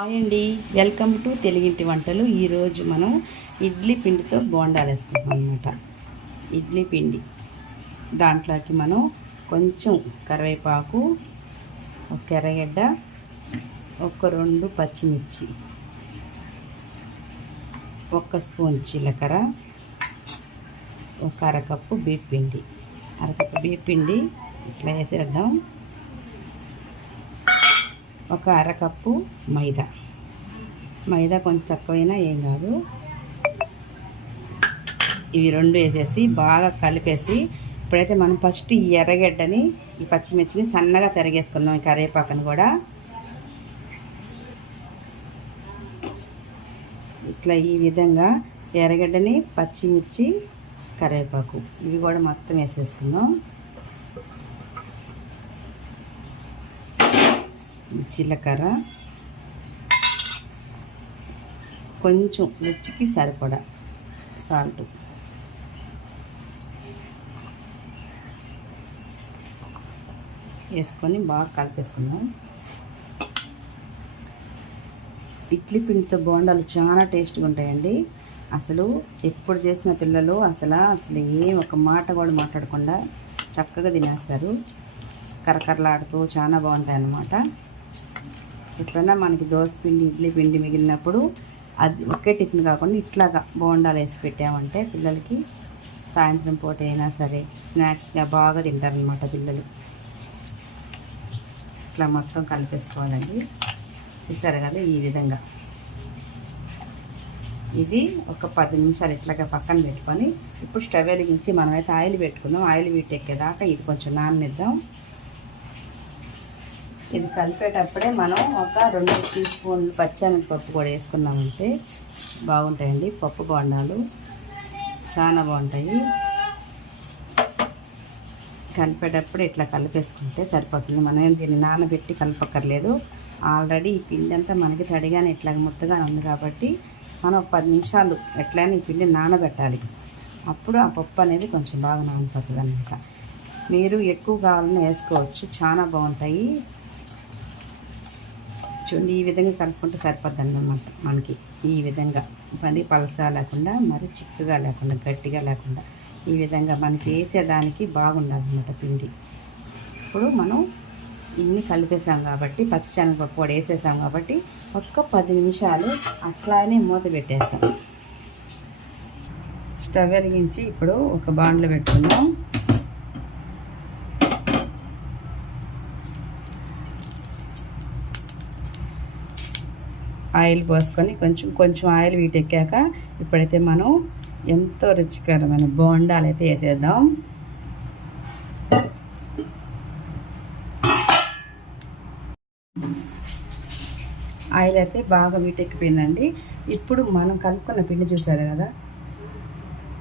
Hi అండి welcome to తెలుగింటి వంటలు. ఈరోజు మనం ఇడ్లీ పిండితో బోండాలు వేసుకుంటాం అనమాట ఇడ్లీ పిండి. దాంట్లోకి మనం కొంచెం కరివేపాకు ఒక ఎర్రగడ్డ ఒక రెండు పచ్చిమిర్చి ఒక స్పూన్ జీలకర్ర ఒక అరకప్పు బీప్ పిండి. అరకప్పు బీప్ పిండి ఇట్లా వేసేద్దాం. ఒక అరకప్పు మైదా. మైదా కొంచెం తక్కువైనా ఏం కాదు. ఇవి రెండు వేసేసి బాగా కలిపేసి ఇప్పుడైతే మనం ఫస్ట్ ఈ ఎర్రగడ్డని ఈ పచ్చిమిర్చిని సన్నగా తరిగేసుకుందాం ఈ కరివేపాకను కూడా. ఇట్లా ఈ విధంగా ఎర్రగడ్డని పచ్చిమిర్చి కరివేపాకు ఇవి కూడా మొత్తం వేసేసుకుందాం. జీలకర్ర. కొంచెం రుచికి సరిపడా సాల్ట్. వేసుకొని బాగా కలిపేసుకుందాం. ఇడ్లీ పిండితో బోండాలు చాలా టేస్ట్గా ఉంటాయండి. అసలు ఎప్పుడు చేసిన పిల్లలు అసలు అసలు ఏం ఒక మాట కూడా మాట్లాడకుండా చక్కగా తినేస్తారు. కరకరలాడుతూ చాలా బాగుంటాయి అన్నమాట ఎట్లన్నా మనకి దోశ పిండి ఇడ్లీ పిండి మిగిలినప్పుడు అది ఒకే టిఫిన్ కాకుండా ఇట్లాగా బోండాలు వేసి పెట్టామంటే పిల్లలకి సాయంత్రం పూట అయినా సరే స్నాక్స్గా బాగా తింటారనమాట పిల్లలు. ఇట్లా మొత్తం కలిపేసుకోవాలండి. చూసారు కదా ఈ విధంగా. ఇది ఒక పది నిమిషాలు ఇట్లాగా పక్కన పెట్టుకొని ఇప్పుడు స్టవ్ వెలిగించి మనమైతే ఆయిల్ పెట్టుకుందాం. ఆయిల్ వీటెక్కేదాకా ఇది కొంచెం నాననిద్దాం. ఇది కలిపేటప్పుడే మనం ఒక రెండు టీ స్పూన్లు పచ్చెనగపప్పు కూడా వేసుకున్నామంటే బాగుంటాయండి. పప్పు బొండాలు చాలా బాగుంటాయి. కలిపేటప్పుడు ఇట్లా కలిపేసుకుంటే సరిపోతుంది. మనం ఏం దీన్ని నానబెట్టి కలపక్కర్లేదు. ఆల్రెడీ ఈ పిండి అంతా మనకి తడిగానే ఇట్లా ముద్దగా ఉంది కాబట్టి మనం ఒక పది నిమిషాలు ఎట్లయినా ఈ పిండి నానబెట్టాలి. అప్పుడు ఆ పప్పు అనేది కొంచెం బాగా నానిపోతుంది అనమాట మీరు ఎక్కువ కావాలని వేసుకోవచ్చు. చాలా బాగుంటాయి. చూడండి ఈ విధంగా కలుపుకుంటే సరిపోద్ది అన్నమాట మనకి. ఈ విధంగా పని పలసా లేకుండా మరి చిక్కగా లేకుండా గట్టిగా లేకుండా ఈ విధంగా మనకి వేసేదానికి బాగుండాలన్నమాట పిండి. ఇప్పుడు మనం ఇన్ని కలిపేసాం కాబట్టి పచ్చిశనగపప్పు కూడా వేసేసాం కాబట్టి ఒక్క పది నిమిషాలు అట్లానే మూత పెట్టేస్తాం. స్టవ్ వెలిగించి ఇప్పుడు ఒక బాండ్లో పెట్టుకుందాం. ఆయిల్ పోసుకొని కొంచెం కొంచెం ఆయిల్ వీటెక్కాక ఇప్పుడైతే మనం ఎంతో రుచికరమైన బోండాలు అయితే వేసేద్దాం. ఆయిల్ అయితే బాగా వీటెక్కిపోయిందండి. ఇప్పుడు మనం కలుపుకున్న పిండి చూసారు కదా?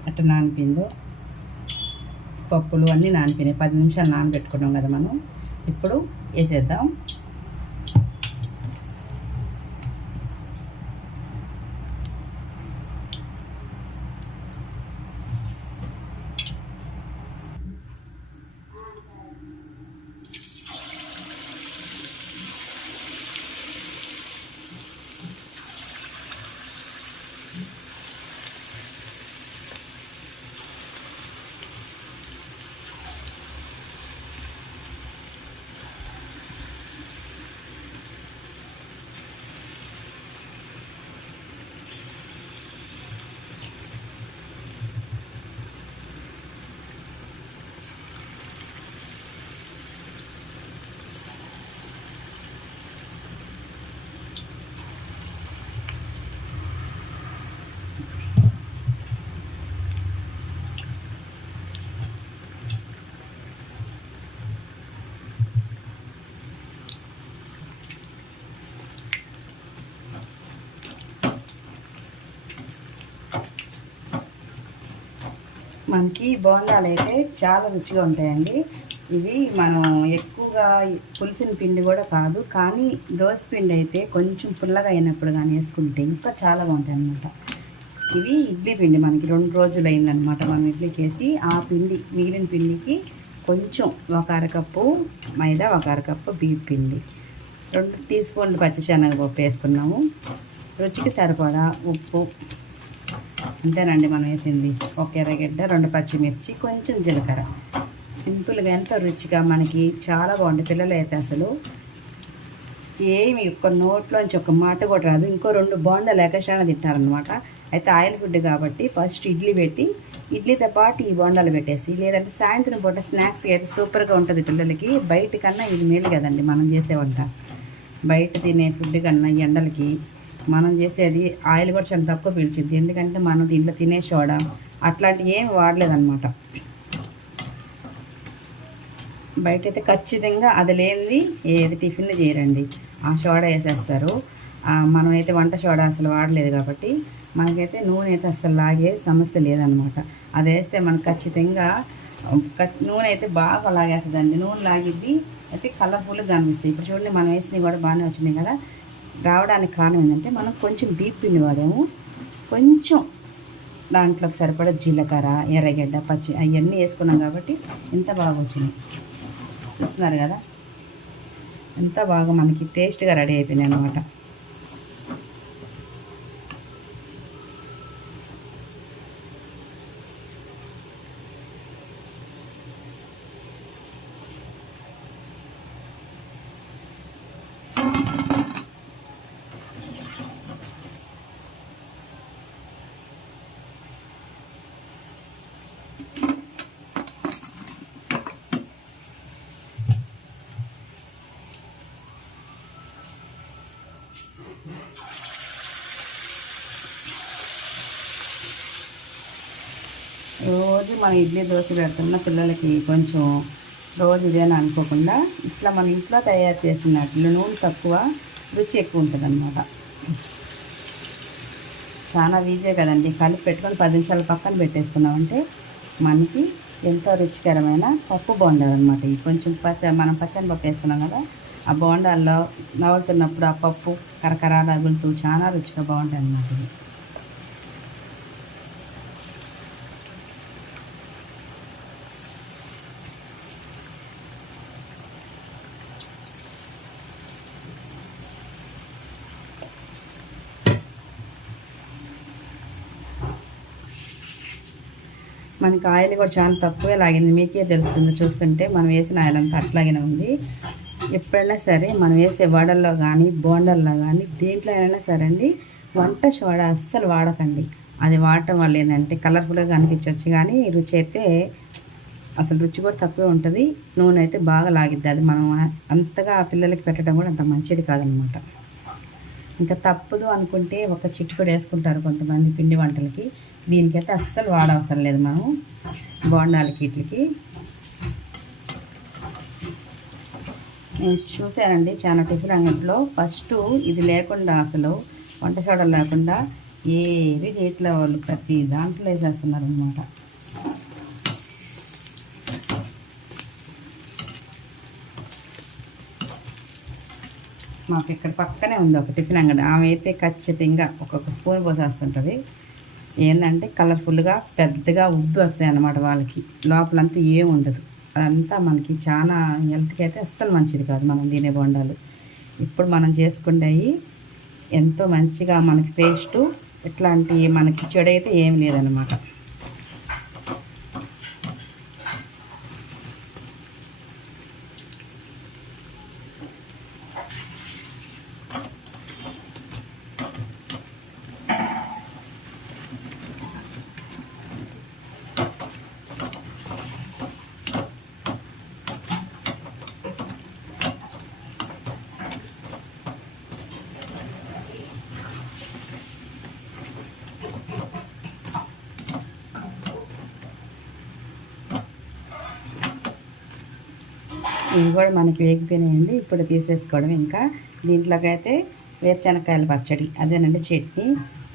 అట్ట నానిపిందో? పప్పులు అన్నీ నానిపోయినాయి. పది నిమిషాలు నానబెట్టుకున్నాం కదా మనం. ఇప్పుడు వేసేద్దాం. మనకి బోండాలు అయితే చాలా రుచిగా ఉంటాయండి. ఇవి మనం ఎక్కువగా పులిసిన పిండి కూడా కాదు కానీ దోశ పిండి అయితే కొంచెం పుల్లగా అయినప్పుడు కానీ వేసుకుంటే ఇంకా చాలా బాగుంటాయి అన్నమాట. ఇవి ఇడ్లీ పిండి మనకి రెండు రోజులు అయిందనమాట మనం ఇడ్లీకి వేసి. ఆ పిండి మిగిలిన పిండికి కొంచెం ఒక అరకప్పు మైదా ఒక అరకప్పు బియ్య పిండి రెండు టీ స్పూన్లు పచ్చిశనగపప్పు వేసుకున్నాము. రుచికి సరిపడా ఉప్పు అంతేనండి మనం వేసింది. ఒక ఎర్రగడ్డ రెండు పచ్చిమిర్చి కొంచెం జీలకర్ర. సింపుల్గా ఎంతో రుచిగా మనకి చాలా బాగుంటుంది పిల్లలు అయితే అసలు. ఏమి ఒక్క నోట్లోంచి ఒక మాట కూడా రాదు. ఇంకో రెండు బాండలు ఎకస్ట్రాగా తింటారనమాట అయితే ఆయిల్ ఫుడ్ కాబట్టి ఫస్ట్ ఇడ్లీ పెట్టి ఇడ్లీతో పాటు ఈ బోండాలు పెట్టేసి లేదంటే సాయంత్రం పూట స్నాక్స్ అయితే సూపర్గా ఉంటుంది పిల్లలకి. బయట కన్నా ఇది మేలు కదండి మనం చేసే వంట. బయట తినే ఫుడ్ కన్నా ఎండలకి మనం చేసేది ఆయిల్ కూడా చాలా తక్కువ పీల్చింది ఎందుకంటే మనం దీంట్లో తినే సోడా అట్లాంటివి ఏమి వాడలేదన్నమాట. బయట అయితే ఖచ్చితంగా అది లేనిది ఏది టిఫిన్ చేయరండి. ఆ సోడా వేసేస్తారు. మనమైతే వంట సోడా అసలు వాడలేదు కాబట్టి మనకైతే నూనె అయితే అసలు లాగే సమస్య లేదనమాట అది వేస్తే మనకు ఖచ్చితంగా నూనె అయితే బాగా లాగేస్తుందండి. నూనె లాగిద్ది అయితే కలర్ఫుల్గా కనిపిస్తాయి. ఇప్పుడు చూడండి మనం వేసినవి కూడా బాగానే వచ్చినాయి కదా. రావడానికి కారణం ఏంటంటే మనం కొంచెం డీప్ పిండి వాడాము. కొంచెం దాంట్లోకి సరిపడా జీలకర్ర ఎర్రగడ్డ పచ్చి అవన్నీ వేసుకున్నాం కాబట్టి ఎంత బాగా వచ్చినాయి చూస్తున్నారు కదా? ఎంత బాగా మనకి టేస్ట్గా రెడీ అయిపోయినాయి అనమాట రోజు మనం ఇడ్లీ దోశ పెడుతున్న పిల్లలకి కొంచెం రోజు ఇదేనా అనుకోకుండా ఇట్లా మన ఇంట్లో తయారు చేసినట్లు నూనె తక్కువ రుచి ఎక్కువ ఉంటుంది అనమాట చాలా ఈజీ కదండి. కలిపి పెట్టుకొని పది నిమిషాల పక్కన పెట్టేసుకున్నామంటే మనకి ఎంతో రుచికరమైన పప్పు అనమాట కొంచెం పచ్చ మనం పచ్చని పప్పు వేసుకున్నాం కదా ఆ బోండాల్లో నవ్వుతున్నప్పుడు ఆ పప్పు కరకరా అగులుతూ చాలా రుచిగా బాగుంటాయి అన్నమాట మనకి ఆయిల్ కూడా చాలా తక్కువే లాగింది. మీకే తెలుస్తుంది. చూస్తుంటే మనం వేసిన ఆయిల్ అంతా అట్లాగే ఉంది. ఎప్పుడైనా సరే మనం వేసే వడల్లో కానీ బోండల్లో కానీ దేంట్లో అయినా సరే అండి వంట సోడా అస్సలు వాడకండి. అది వాడటం వల్ల ఏంటంటే కలర్ఫుల్గా కనిపించవచ్చు కానీ రుచి అయితే అసలు రుచి కూడా తక్కువే ఉంటుంది. నూనె అయితే బాగా లాగిద్ది. అది మనం అంతగా పిల్లలకి పెట్టడం కూడా అంత మంచిది కాదనమాట. ఇంకా తప్పదు అనుకుంటే ఒక చిట్టుకుడు వేసుకుంటారు కొంతమంది పిండి వంటలకి. దీనికైతే అస్సలు వాడవసరం లేదు మనం. బోండాలకి వీటికి నేను చూశానండి చాలా టిఫిన్ అంగట్లో. ఫస్ట్ ఇది లేకుండా అసలు వంట సోడా లేకుండా ఏది చేయట్లే వాళ్ళు ప్రతి దాంట్లో వేసేస్తున్నారు అనమాట మాకు ఇక్కడ పక్కనే ఉంది ఒక టిఫిన్ అంగడి. ఆమె అయితే ఖచ్చితంగా ఒక్కొక్క స్పూన్ పోసేస్తుంటుంది. ఏంటంటే కలర్ఫుల్గా పెద్దగా ఉబ్బి వస్తాయి అన్నమాట వాళ్ళకి. లోపలంతా ఏం ఉండదు. అదంతా మనకి చాలా హెల్త్కి అయితే అస్సలు మంచిది కాదు మనం తినే బొండాలు. ఇప్పుడు మనం చేసుకునేవి ఎంతో మంచిగా మనకి టేస్టు ఇట్లాంటి మనకి చెడు అయితే ఏం లేదనమాట ఇవి కూడా మనకి వేగిపోయినాయండి. ఇప్పుడు తీసేసుకోవడం ఇంకా. దీంట్లోకి అయితే వేరుశనక్కాయల పచ్చడి. అదేనండి చట్నీ.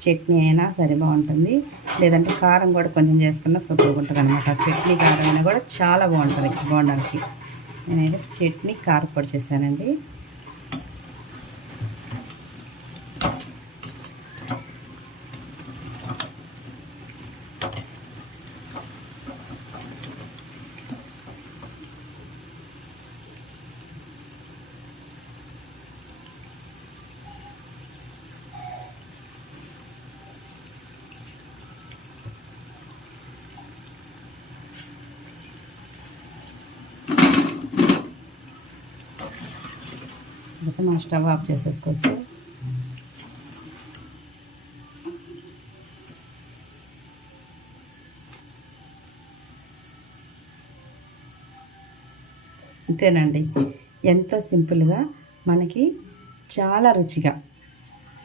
చట్నీ అయినా సరే బాగుంటుంది. లేదంటే కారం కూడా కొంచెం చేసుకున్న సూపర్గా ఉంటుంది అనమాట చట్నీ కారం అయినా కూడా చాలా బాగుంటుంది. బోండానికి నేనైతే చట్నీ కారపొడి చేశానండి. తర్వాత మనం స్టవ్ ఆఫ్ చేసేసుకోవచ్చు. అంతేనండి. ఎంతో సింపుల్గా మనకి చాలా రుచిగా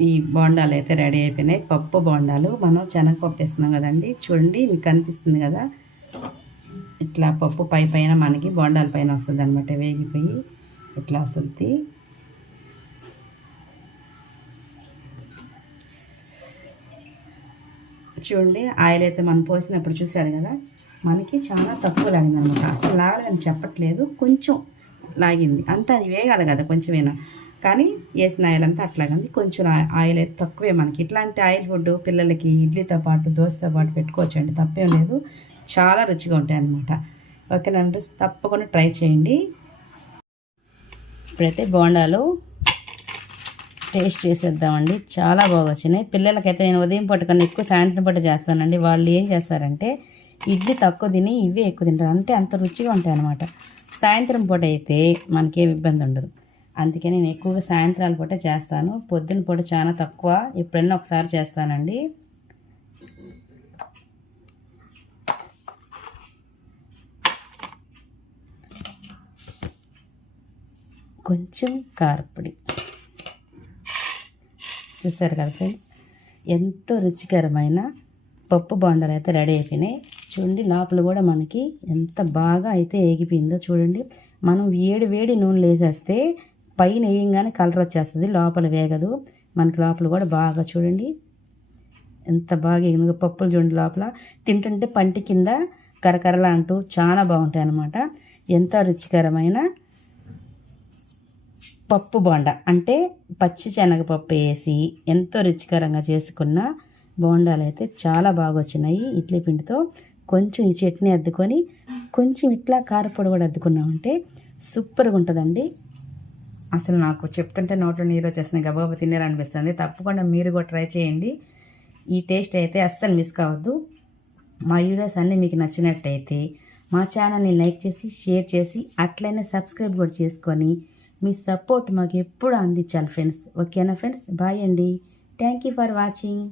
ఈ బోండాలు అయితే రెడీ అయిపోయినాయి. పప్పు బోండాలు. మనం శనగపప్పు వేస్తున్నాం కదండి. చూడండి మీకు కనిపిస్తుంది కదా? ఇట్లా పప్పు పై పైన మనకి బోండాల పైన వస్తుంది అనమాట వేగిపోయి ఇట్లా వస్తుంది. చూడండి ఆయిల్ అయితే మనం పోసినప్పుడు చూశారు కదా? మనకి చాలా తక్కువ లాగింది అనమాట అసలు లాగదని చెప్పట్లేదు. కొంచెం లాగింది. అంతా అది వేగాలి కదా కొంచెమేనా. కానీ వేసిన ఆయిల్ అంతా అట్లాగంది కొంచెం ఆయిల్ అయితే తక్కువే మనకి. ఇట్లాంటి ఆయిల్ ఫుడ్ పిల్లలకి ఇడ్లీతో పాటు దోశతో పాటు పెట్టుకోవచ్చండి. తప్పేం లేదు. చాలా రుచిగా ఉంటాయి అన్నమాట ఓకేనండి తప్పకుండా ట్రై చేయండి. ఇప్పుడైతే బోండాలు టేస్ట్ చేసేద్దామండి. చాలా బాగా వచ్చినాయి పిల్లలకైతే నేను ఉదయం పూట కన్నా ఎక్కువ సాయంత్రం పూట చేస్తానండి. వాళ్ళు ఏం చేస్తారంటే ఇడ్లీ తక్కువ తిని ఇవే ఎక్కువ తింటారు. అంటే అంత రుచిగా ఉంటాయి అన్నమాట సాయంత్రం పూట అయితే మనకేం ఇబ్బంది ఉండదు. అందుకే నేను ఎక్కువగా సాయంత్రాల పూట చేస్తాను. పొద్దున పూట చాలా తక్కువ. ఎప్పుడన్నా ఒకసారి చేస్తానండి. కొంచెం కారపొడి చూసారు కదా ఫ్రెండ్స్ ఎంతో రుచికరమైన పప్పు బొండాలు అయితే రెడీ అయిపోయినాయి. చూడండి లోపల కూడా మనకి ఎంత బాగా అయితే ఏగిపోయిందో చూడండి. మనం వేడి వేడి నూనెలు వేసేస్తే పైన వేయంగానే కలర్ వచ్చేస్తుంది లోపల వేగదు. మనకి లోపల కూడా బాగా చూడండి ఎంత బాగా ఎగిన పప్పులు చూడండి లోపల. తింటుంటే పంటి కింద కరకరలా అంటూ చాలా బాగుంటాయి అన్నమాట ఎంత రుచికరమైన పప్పు బోండా. అంటే పచ్చి శనగపప్పు వేసి ఎంతో రుచికరంగా చేసుకున్న బోండాలు అయితే చాలా బాగా వచ్చినాయి ఇడ్లీ పిండితో కొంచెం ఈ చట్నీ అద్దుకొని కొంచెం ఇట్లా కారపొడి కూడా అద్దుకున్నామంటే సూపర్గా ఉంటుందండి అసలు నాకు చెప్తుంటే నోట్లో నీరు వచ్చేస్తుంది గబాబా తినేరనిపిస్తుంది తప్పకుండా మీరు కూడా ట్రై చేయండి. ఈ టేస్ట్ అయితే అస్సలు మిస్ కావద్దు. మా వీడియోస్ అన్నీ మీకు నచ్చినట్టయితే మా ఛానల్ని లైక్ చేసి షేర్ చేసి అట్లనే సబ్స్క్రైబ్ కూడా చేసుకొని మీ సపోర్ట్ మాకు ఎప్పుడు అందించాలి ఫ్రెండ్స్. ఓకేనా ఫ్రెండ్స్? బాయ్ అండి. Thank you for watching